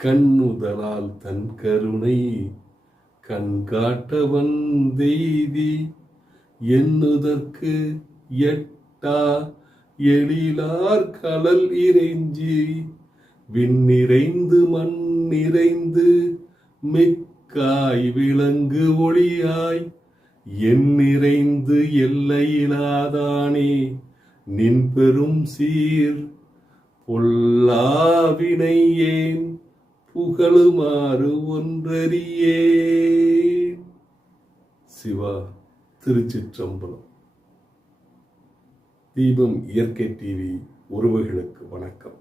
கண்ணுதலால் தன் கருணை கண்காட்ட வந்தெய்தி எண்ணுதற்கு எட்டா எழிலார் கடல் இறைஞ்சி விண்ணிறைந்து மண் நிறைந்து மிக்காய் விளங்கு ஒளியாய் எண்ணிறைந்து எல்லையிலாதானே நின் பெரும் சீர் பொல்லாவினை ஏன் புகழுமாறு ஒன்றறியே. சிவா, திருச்சிற்றம்பலம். தீபம் இயற்கை டிவி உறவுகளுக்கு வணக்கம்.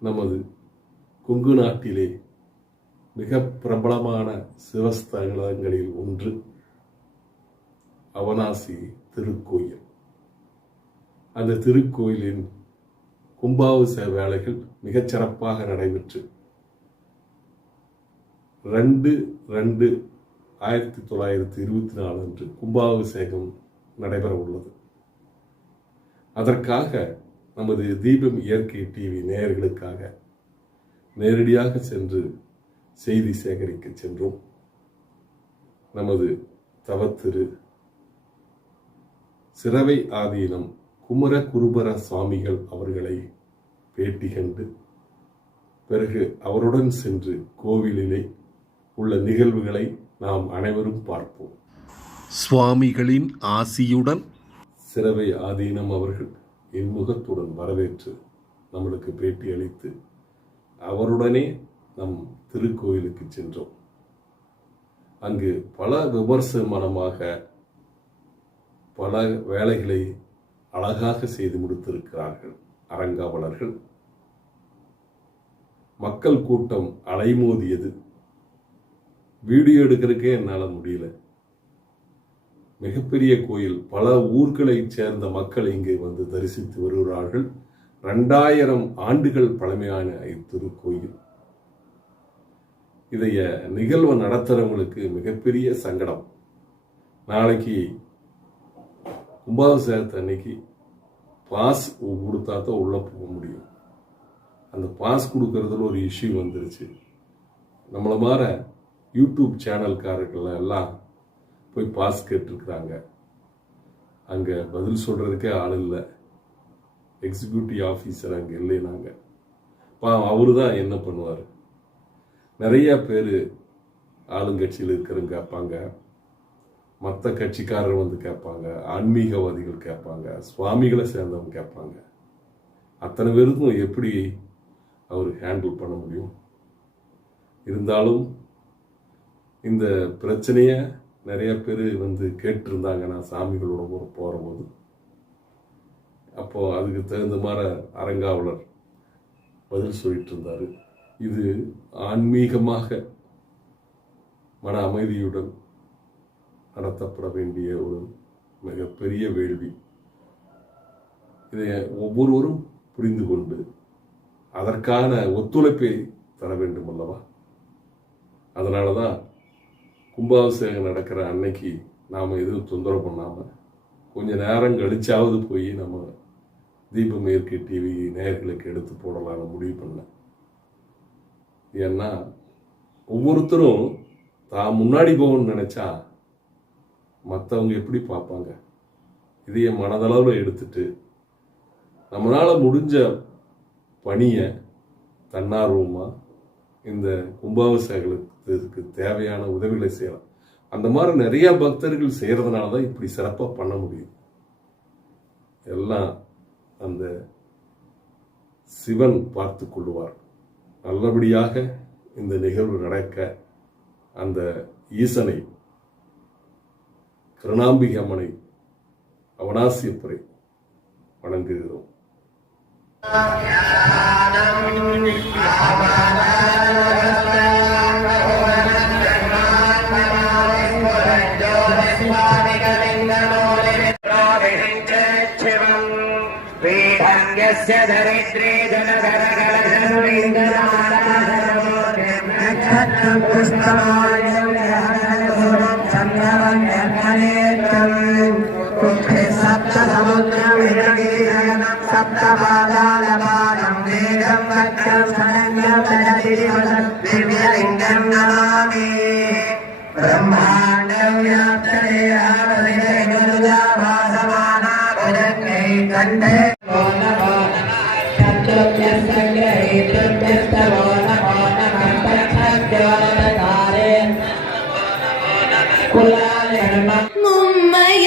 நமது கொங்கு நாட்டிலே மிக பிரபலமான சிவஸ்தலங்களில் ஒன்று அவனாசி திருக்கோயில். அந்த திருக்கோயிலின் கும்பாபிஷேக வேலைகள் மிகச் சிறப்பாக நடைபெற்று 2/2/1924 அன்று கும்பாபிஷேகம் நடைபெற உள்ளது. அதற்காக நமது தீபம் இயற்கை டிவி நேயர்களுக்காக நேரடியாக சென்று செய்தி சேகரிக்க சென்றோம். நமது தவத்திரு சிரவை ஆதீனம் குமர குருபர சுவாமிகள் அவர்களை பேட்டி கண்டு பிறகு அவருடன் சென்று கோவிலிலே உள்ள நிகழ்வுகளை நாம் அனைவரும் பார்ப்போம். சுவாமிகளின் ஆசியுடன் சிரவை ஆதீனம் அவர்கள் இன்முகத்துடன் வரவேற்று நம்மளுக்கு பேட்டி அளித்து அவருடனே நம் திருக்கோயிலுக்கு சென்றோம். அங்கு பல விமர்சனமாக பல வேலைகளை அழகாக செய்து முடித்திருக்கிறார்கள் அறங்காவலர்கள். மக்கள் கூட்டம் அலைமோதியது. வீடியோ எடுக்கிறதுக்கே என்னால் முடியல. மிகப்பெரிய கோயில், பல ஊர்களை சேர்ந்த மக்கள் இங்கே வந்து தரிசித்து வருகிறார்கள். 2000 ஆண்டுகள் பழமையான இத்திருக்கோயில். இதைய நிகழ்வு நடத்துறவங்களுக்கு மிகப்பெரிய சங்கடம். நாளைக்கு கும்பாபிஷேகத்தை அன்னைக்கு பாஸ் கொடுத்தா தான் உள்ள போக முடியும். அந்த பாஸ் கொடுக்கறதுல ஒரு இஷ்யூ வந்துருச்சு. நம்மளை மாதிரி யூடியூப் சேனல்காரர்கள் எல்லாம் போய் பாஸ் கேட்டிருக்கிறாங்க. அங்கே பதில் சொல்றதுக்கே ஆள் இல்லை. எக்ஸிக்யூட்டிவ் ஆஃபீஸர் அங்கே இல்லைனாங்க. அவரு தான் என்ன பண்ணுவார்? நிறைய பேர் ஆளுங்கட்சியில் இருக்கிறவங்க கேட்பாங்க, மற்ற கட்சிக்காரர் வந்து கேட்பாங்க, ஆன்மீகவாதிகள் கேட்பாங்க, சுவாமிகளை சேர்ந்தவங்க கேட்பாங்க. அத்தனை பேருக்கும் எப்படி அவர் ஹேண்டில் பண்ண முடியும்? இருந்தாலும் இந்த பிரச்சனையை நிறைய பேர் வந்து கேட்டிருந்தாங்க. நான் சாமிகளோட போகிறபோது அப்போ அதுக்கு தகுந்த மாதிரி அறங்காவலர் பதில் சொல்லிட்டு இருந்தாரு. இது ஆன்மீகமாக மன அமைதியுடன் நடத்தப்பட வேண்டிய ஒரு மிகப்பெரிய வேள்வி. இதை ஒவ்வொருவரும் புரிந்து கொண்டு அதற்கான ஒத்துழைப்பை தர வேண்டும் அல்லவா? அதனால தான் கும்பாபிஷேகம் நடக்கிற அன்னைக்கு நாம் எதுவும் தொந்தரவு பண்ணாமல் கொஞ்ச நேரம் கழிச்சாவது போய் நம்ம தீபம் இயற்கை டிவி நேயர்களுக்கு எடுத்து போடலாம்னு முடிவு பண்ணேன். ஏன்னா ஒவ்வொருத்தரும் தான் முன்னாடி போகணும்னு நினைச்சா மற்றவங்க எப்படி பார்ப்பாங்க? இதைய மனதளவில் எடுத்துட்டு நம்மளால முடிஞ்ச பணியை தன்னார்வமாக இந்த கும்பாபிஷேகத்துக்கு தேவையான உதவிகளை செய்யலாம். அந்த மாதிரி நிறைய பக்தர்கள் செய்யறதுனால தான் இப்படி சிறப்பாக பண்ண முடியும். எல்லாம் அந்த சிவன் பார்த்து கொள்வார். நல்லபடியாக இந்த நிகழ்வு நடக்க அந்த ஈசனை, கருணாம்பிகை அம்மனை, அவனாசியப்பரை வணங்குகிறோம். தரித்ரே ஜனகரகலசனுலிங்கநாராயண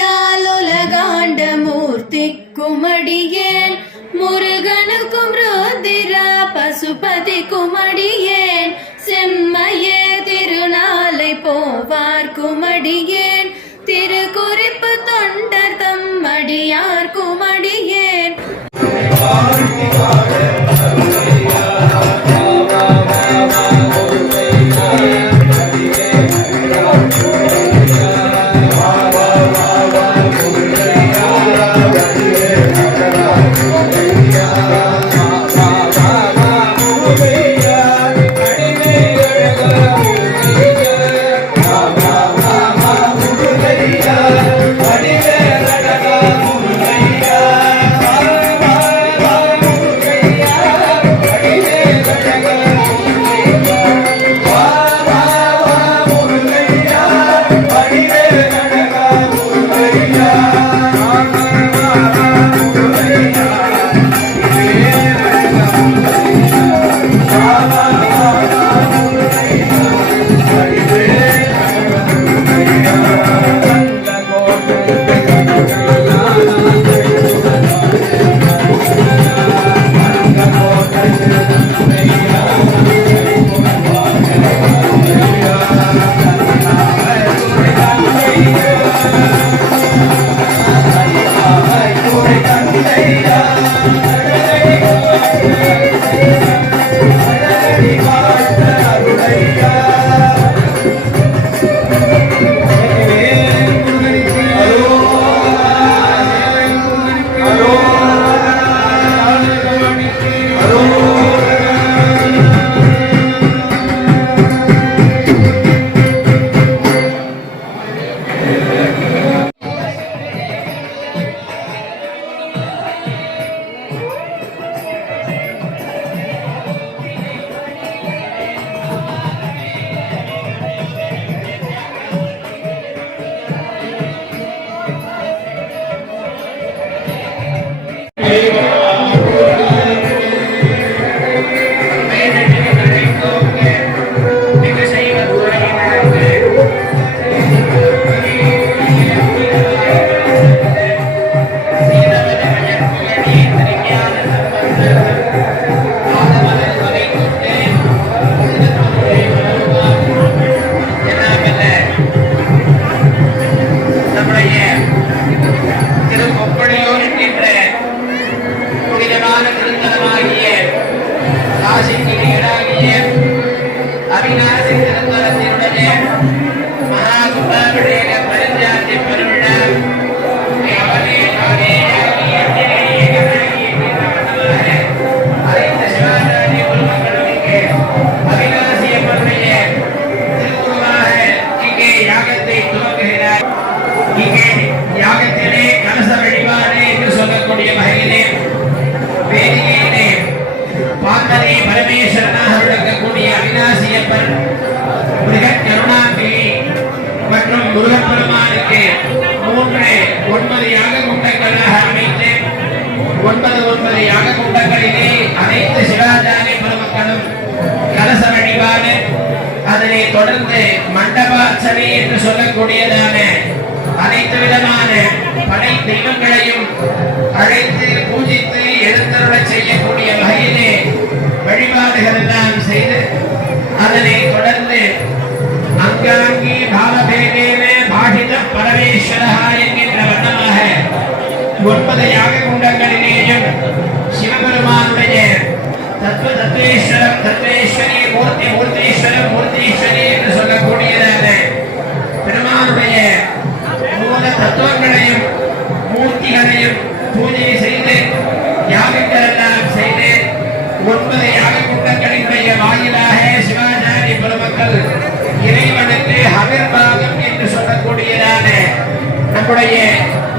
மும்மையாலுலகாண்ட மூர்த்திக்கும் அடியேன், முருகனுக்கும் ருதிரா பசுபதிக்கும் அடியேன், செம்மையே திருநாளை போவார்க்கும் அடியேன், திருக்குறிப்பு தொண்டர் தம் அடியார்க்கும் அடியேன். முருகப்பெருமானுக்கு 9 யாக குண்டங்களாக அமைத்து 9 யாக குண்டங்களிலே அனைத்து சிவாச்சாரிய பெருமக்களும் கலச வழிபாடு, அதனை தொடர்ந்து மண்டபார்ச்சனை என்று சொல்லக்கூடியதான அனைத்து விதமான படை தெய்வங்களையும் அழைத்து பூஜித்து எழுந்தருளச் செய்யக்கூடிய வகையிலே வழிபாடுகள் எல்லாம் செய்து அதனை தொடர்ந்து அங்காங்கி பாவபேதேன பாஷித பரமேஸ்வரா என்கின்ற வண்ணமாக 9 யாக குண்டங்களிலேயும் சிவபெருமானுடைய தத்துவ தத்வேஸ்வரம் தத்வேஸ்வரி மூர்த்தி மூர்த்தீஸ்வரம் மூர்த்தீஸ்வரி என்று சொல்லக்கூடியதான பெருமானுடைய மூல தத்துவங்களையும் மூர்த்திகளையும் பூஜை செய்து யாகங்கள் எல்லாம் செய்து 9 யாக குண்டங்களினுடைய வாயிலாக சிவாச்சாரிய பெருமக்கள் நம்முடைய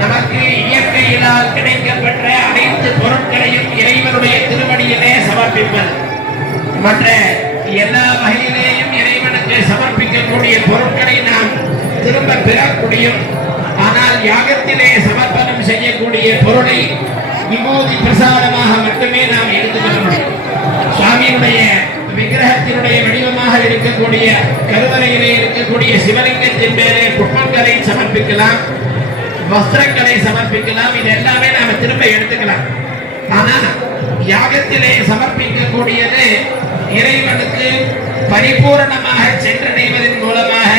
நமக்கு இயற்கையினால் கிடைக்கப்பெற்ற அனைத்து பொருட்களையும் இறைவனுடைய திருவடியிலே சமர்ப்பிப்பது. மற்ற எல்லா வகையிலேயும் இறைவனுக்கு சமர்ப்பிக்கக்கூடிய பொருட்களை நாம் திரும்ப பெற முடியும். ஆனால் யாகத்திலே சமர்ப்பணம் செய்யக்கூடிய பொருளை விபூதி பிரசாதமாக மட்டுமே நாம் எடுத்துக்கொள்ள முடியும். சுவாமியினுடைய விக்கிரகத்தினுடைய வடிவமாக இருக்கக்கூடிய கருவறையிலே இருக்கக்கூடிய சிவலிங்கத்தின் மேலே புஷ்பங்களை சமர்ப்பிக்கலாம், வஸ்திரங்களை சமர்ப்பிக்கலாம். இது எல்லாமே நாம திரும்ப எடுத்துக்கலாம். ஆனால் யாகத்திலே சமர்ப்பிக்கக்கூடியது இறைவனுக்கு பரிபூரணமாக சென்றடைவதன் மூலமாக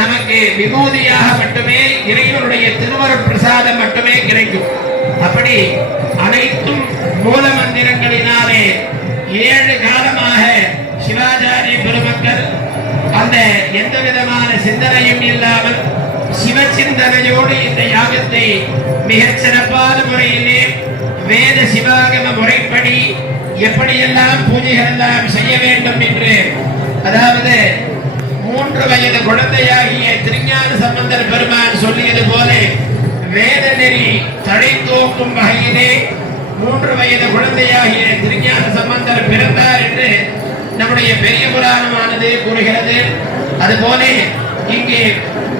நமக்கு விபூதியாக மட்டுமே இறைவனுடைய திருவருட் பிரசாதம் மட்டுமே கிடைக்கும். அப்படி அனைத்தும் மூல மந்திரங்களினாலே 7 காலமாக சிவாச்சாரிய பெருமக்கள் அந்த எந்த விதமான சிந்தனையும் இல்லாமல் சிவச்சிந்தனையோடு இந்த யாகத்தை மிகச் சிறப்பான முறையிலே வேத சிவாகம முறைப்படி எப்படியெல்லாம் பூஜைகள் எல்லாம் செய்ய வேண்டும் என்று, அதாவது 3 வயது குழந்தையாகிய திருஞான சம்பந்தர் பெருமான் சொல்லியது போல வேத நெறி தடை தோக்கும் வகையிலே 3 வயது குழந்தையாகிய திருஞான சம்பந்தர் பிறந்தார் என்று நம்முடைய பெரிய புராணமானது கூறுகிறது. அதுபோல இங்கே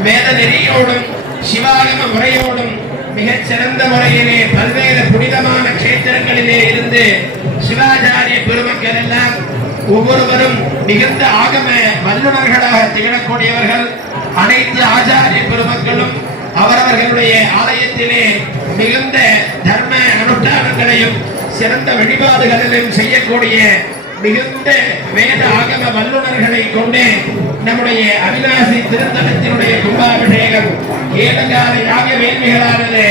வேத நெறியோடும் சிவாகம முறையோடும் மிகச் சிறந்த முறையிலே பல்வேறு புனிதமான கஷேத்திரங்களிலே இருந்து சிவாச்சாரிய பெருமக்கள் எல்லாம் ஒவ்வொருவரும் மிகுந்த ஆகம வல்லுநர்களாக திகழக்கூடியவர்கள். அனைத்து ஆச்சாரிய பெருமக்களும் அவரவர்களுடைய ஆலயத்திலே மிகுந்த தர்ம அனுஷ்டானங்களையும் சிறந்த வழிபாடுகளிலும் செய்யக்கூடிய மிகுந்த வேத ஆகம வல்லுநர்களை கொண்டு நம்முடைய அவிநாசி திருத்தலத்தினுடைய கும்பாபிஷேகம் 7 கால யாக வேள்விகளானது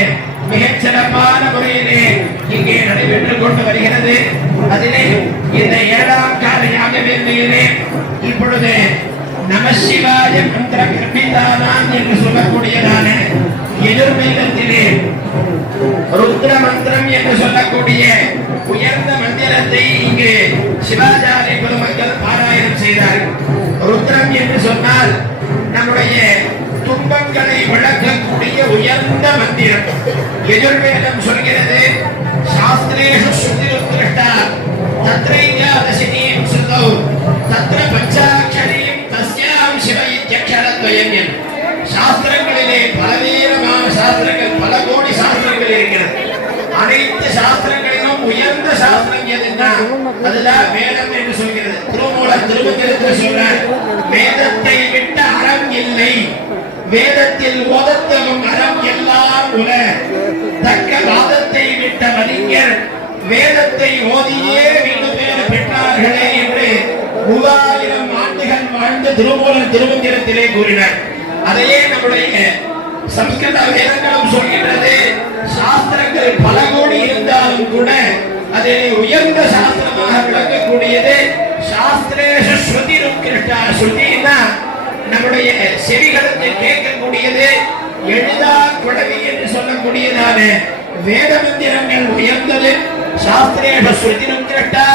மிகச் சிறப்பான முறையிலே இங்கே நடைபெற்றுக் கொண்டு வருகிறது. அதிலே இந்த 7ஆம் கால யாக வேள்வியிலே இப்பொழுது நமசிவாய மந்திர கற்பித்தானான் என்று சொல்லக்கூடியதான எதிர்வேதத்திலே ருத்ர மந்திரம் என்று சொல்லக்கூடிய உயர்ந்த மந்திரத்தை இங்கு சிவாச்சாரிய பெருமக்கள் பாராயணம் செய்தார்கள். ருத்ரம் என்று சொன்னால் நம்முடைய துன்பங்களை விளக்கக்கூடிய உயர்ந்த மந்திரம். எதிர்வேதம் சொல்கிறது, சாஸ்திரேஷு ஸ்ருதிருத்ருஷ்டா தத்ரைகாதசினீம் ஸ்ருதௌ தத்ர பஞ்சாட்சரீம் தஸ்யாம் சிவ இத்யக்ஷரத்வயம். சாஸ்திரங்களிலே பலவீனமான சாஸ்திரங்கள், பல கோடி சாஸ்திரங்கள் இருக்கிறது. அனைத்து சாஸ்திரங்களிலும் உயர்ந்த சாஸ்திரம் எதுன்னா அதுதான் வேதம் என்று சொல்கிறது. திருமூலர் திருமந்திரத்தில் சொல்றார், வேதத்தை விட்ட அறம் இல்லை, வேதத்தில் ஓதத்தகும் அறம் எல்லாம் உல, தக்க வாதத்தை விட்ட வலிஞர் வேதத்தை ஓதியே வீடு பேறு பெற்றார்களே என்று 3000 ஆண்டுகள் வாழ்ந்த திருமூலர் திருமந்திரத்திலே கூறினார். அதையே நம்முடைய சம்ஸ்கிருத வேதங்களும் சொல்கின்றது. சாஸ்திரங்கள் பல கோடி இருந்தாலும் கூட அதை உயர்ந்த சாஸ்திரமாக விளக்கக்கூடியது சாஸ்திரேஷு ஸ்ருதிருத்ருஷ்டா. ஸ்ருதினா நம்முடைய செவிகளுக்கு கேட்கக்கூடியது, எழுதா குழவி என்று சொல்லக்கூடியதான வேத மந்திரங்கள் உயர்ந்தது. சாஸ்திரேஷு ஸ்ருதிருத்ருஷ்டா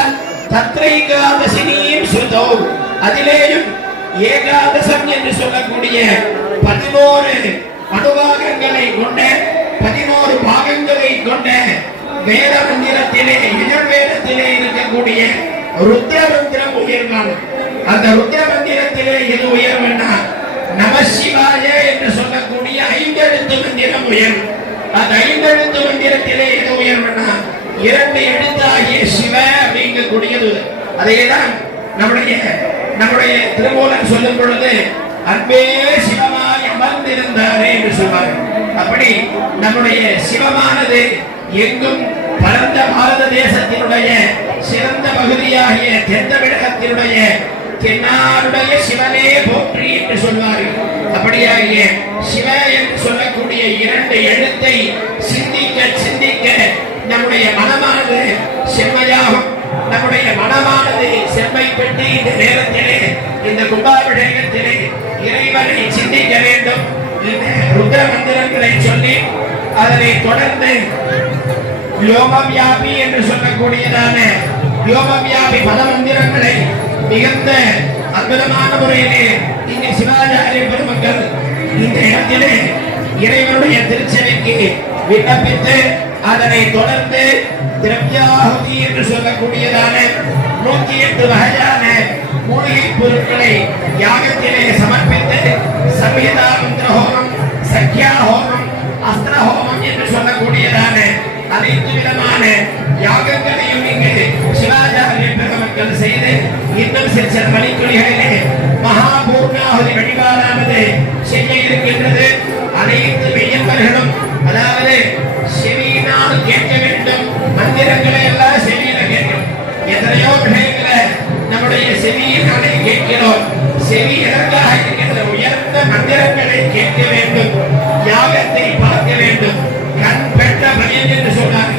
தத்ரைகாதசினீம் ஸ்ருதௌ. அதிலேயும் ஏகாதசம் என்று சொல்லக்கூடிய 11 அணுவாகங்களை கொண்ட 11 பாகங்களை கொண்ட வேத மந்திரத்திலே எதிர்வேதத்திலே இருக்கக்கூடிய ருத்ர மந்திரம் உயர்வானது. அந்த ருத்ர மந்திரத்திலே எது உயர்வன்னா நமசிவாய என்று சொல்லக்கூடிய 5 எழுத்து மந்திரம் உயர்வு. அந்த 5 எழுத்து மந்திரத்திலே எது உயர்வன்னா 2 எழுத்தாகிய சிவ அப்படிங்கக்கூடியது. அதையெல்லாம் நம்முடைய திருமூலன் சொல்லும் பொழுது அன்பே சிவமாய் அமர்ந்திருந்தாரே என்று சொல்வார்கள். அப்படி நம்முடைய சிவமானது எங்கும் பரந்த பாரத தேசத்தினுடைய சிறந்த பகுதியாகிய தென்தமிழகத்தினுடைய தென்னாருடைய சிவனே போற்றி என்று சொல்வார்கள். அப்படியாகிய சிவ என்று சொல்லக்கூடிய 2 எழுத்தை சிந்திக்க சிந்திக்க நம்முடைய மனமானது செம்மையாகும். நம்முடைய மனமானது செம்மை பெற்று இந்த நேரத்திலே இந்த கும்பாபிஷேகத்திலே இறைவனை சிந்திக்க வேண்டும். இந்த ருத்ர மந்திரங்களை சொல்லி அதனை தொடர்ந்து யோகவியாபி என்று சொல்லக்கூடியதான யோகவியாபி பல மந்திரங்களை மிகுந்த அற்புதமான முறையிலே இங்கே சிவாச்சாரிய பெருமக்கள் இந்த இடத்திலே இறைவனுடைய திருச்சபைக்கு விண்ணப்பித்து அதனை தொடர்ந்து திரவியாகுதி என்று சொல்லக்கூடியதான 108 வகையான மூலிகை பொருட்களை யாகத்திலே சமர்ப்பித்து சமீதா மந்திர ஹோமம், சக்யா ஹோமம், அஸ்திர ஹோமம் என்று சொல்லக்கூடியதான அனைத்து விதமான யாகங்களையும் இங்கு சிவாச்சாரிய பெருமக்கள் செய்து இன்னும் சில மணித்துளிகளிலே மகாபூர்ணாகுதி வழிபாடானது செய்ய இருக்கின்றது. அனைத்து மெய்யன்பர்களும் அதாவது செவியினால் கேட்க வேண்டும், மந்திரங்களை எல்லாம் செவியில கேட்கணும். எத்தனையோ விஷயங்களை நம்முடைய செவியினாலே கேட்கிறோம். செவி எதற்காக இருக்கின்ற உயர்ந்த மந்திரங்களை கேட்க வேண்டும், யாகத்தை பார்க்க வேண்டும். கண் பெற்ற பயன் என்று சொன்னார்.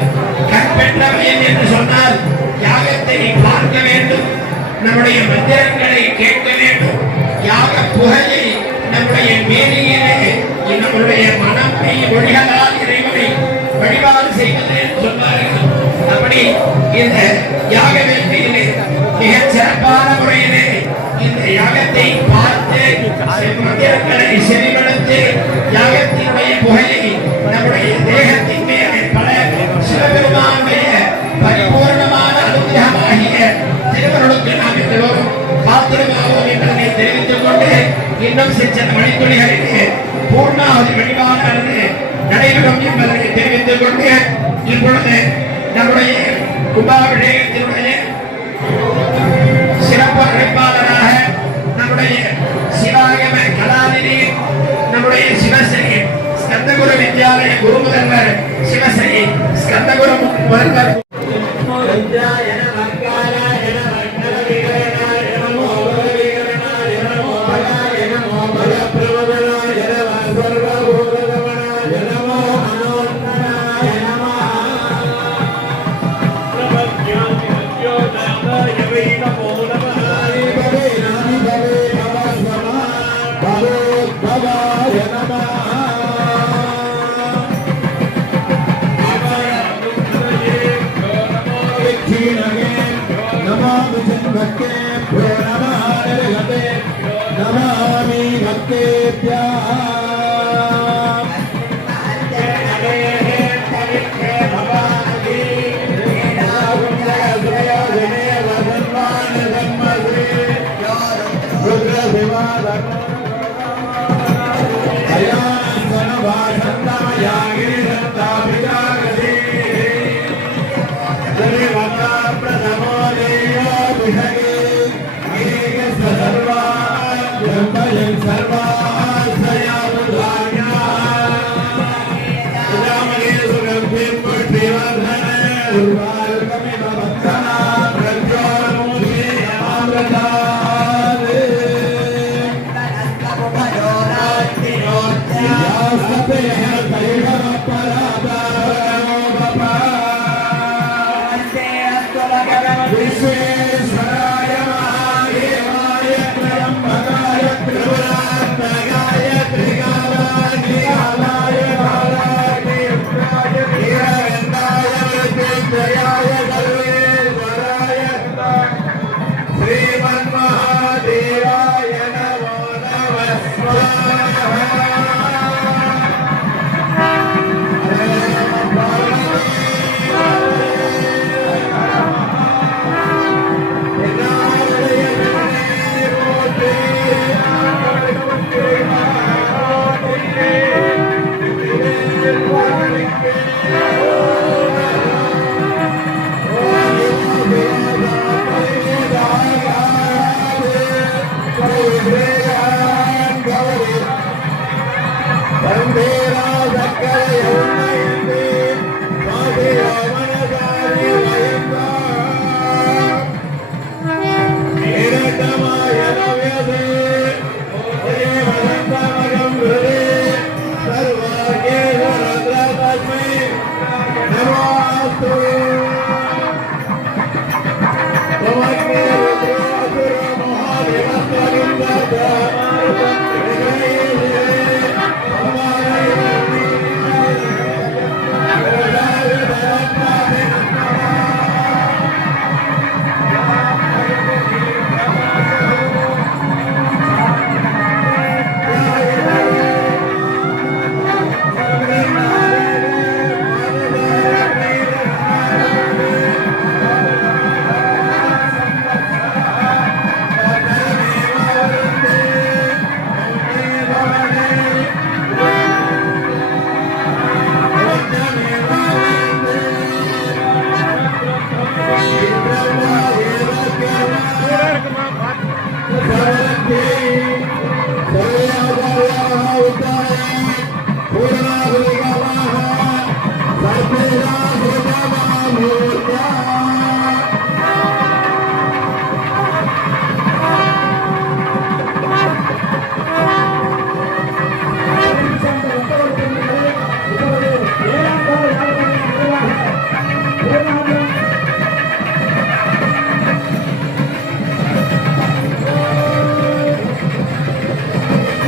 கண் பெற்ற பயன் என்று சொன்னால் யாகத்தை பார்க்க வேண்டும், நம்முடைய மந்திரங்களை கேட்க வேண்டும், யாக புகையை நம்முடைய மேனியிலே நம்முடைய மனத்தை மொழிகளால் இறைவனை வழிபாடு செய்வது என்று சொன்னார்கள். அப்படி இந்த யாக வேட்டையிலே மிகச் சிறப்பான முறையிலே இந்த யாகத்தை பார்த்து மந்திரங்களை செவிமடுத்து யாகத்தினுடைய புகையை நம்முடைய தேகத்தின் மேலே பல சிவபெருமானுடைய பரிபூர்ணமான அனுகிரகமாகிய திருவருளுக்கு நாம் எல்லோரும் பாத்திரமாவோம் என்பதனை தெரிவித்துக் கொண்டு இன்னும் சில மணித்துளிகளிலே பூர்ணாவதி வழிபாடானது நடைபெறும் என்பதனை தெரிவித்துக் கொண்டு இப்பொழுது நம்முடைய கும்பாபிஷேகத்தினுடைய சிறப்பு அழைப்பாளராக நம்முடைய சிவாகம கலாநிதி நம்முடைய சிவஸ்ரீ ஸ்கந்தகுரு வித்யாலய குரு முதல்வர் சிவஸ்ரீ ஸ்கந்தகுரு முதல்வர் नमामि भक्तेभ्यः सर्वा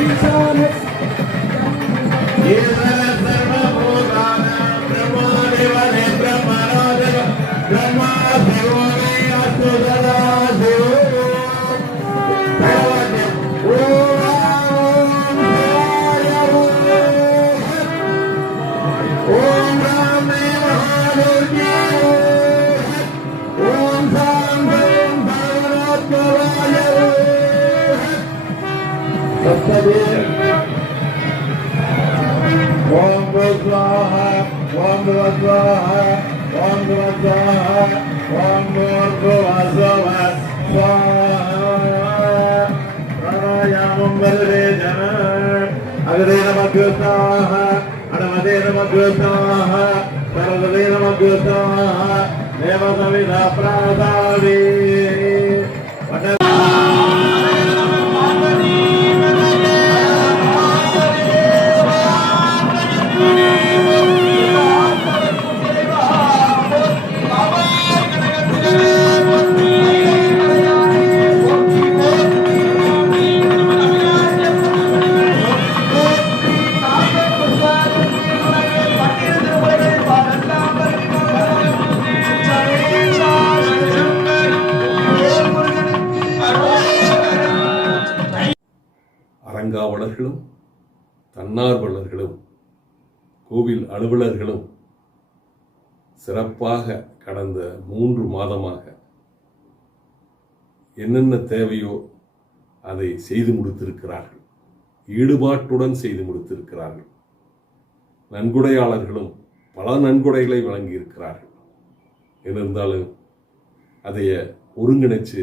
ஈசான ஈஸ்வர சர்வபூதான பிரம்மதேவனே பிரம்மராஜக பிரம்மா தேவனே அசுதனா தேவோ ஓம் ராமே மகாதுர்கே ஓம் சாம்பம் பரமாத்மவாய சத்ததே ஓம் ஸ்வாஹா ஓம் ஸ்வாஹா ஓம் ஸ்வாஹா ஓம் பூர்வஸ்வஹ ஸ்வாஹா பிராணாயாமம் வர்தே ஜன அகதே நமக ஸ்வாஹா அனமதே நமக ஸ்வாஹா சர்வதே நமக ஸ்வாஹா தேவசவிதா பிராதாவே அறங்காவலர்களும் தன்னார்வலர்களும் கோவில் அலுவலர்களும் சிறப்பாக கடந்த 3 மாதமாக என்னென்ன தேவையோ அதை செய்து முடித்திருக்கிறார்கள். ஈடுபாட்டுடன் செய்து முடித்திருக்கிறார்கள். நன்கொடையாளர்களும் பல நன்கொடைகளை வழங்கியிருக்கிறார்கள். இருந்தாலும் அதைய ஒருங்கிணைச்சு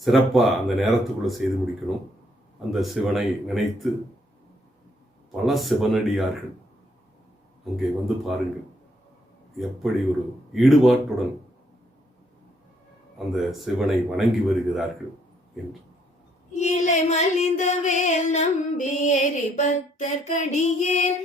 சிறப்பாக அந்த நேரத்துக்குள்ள செய்து முடிக்கணும். அந்த சிவனை நினைத்து பல சிவனடியார்கள் அங்கே வந்து பாருங்கள், எப்படி ஒரு ஈடுபாட்டுடன் அந்த சிவனை வணங்கி வருகிறார்கள் என்று. இலை மலிந்த வேல் நம்பி எரி பக்தர் கடியேன்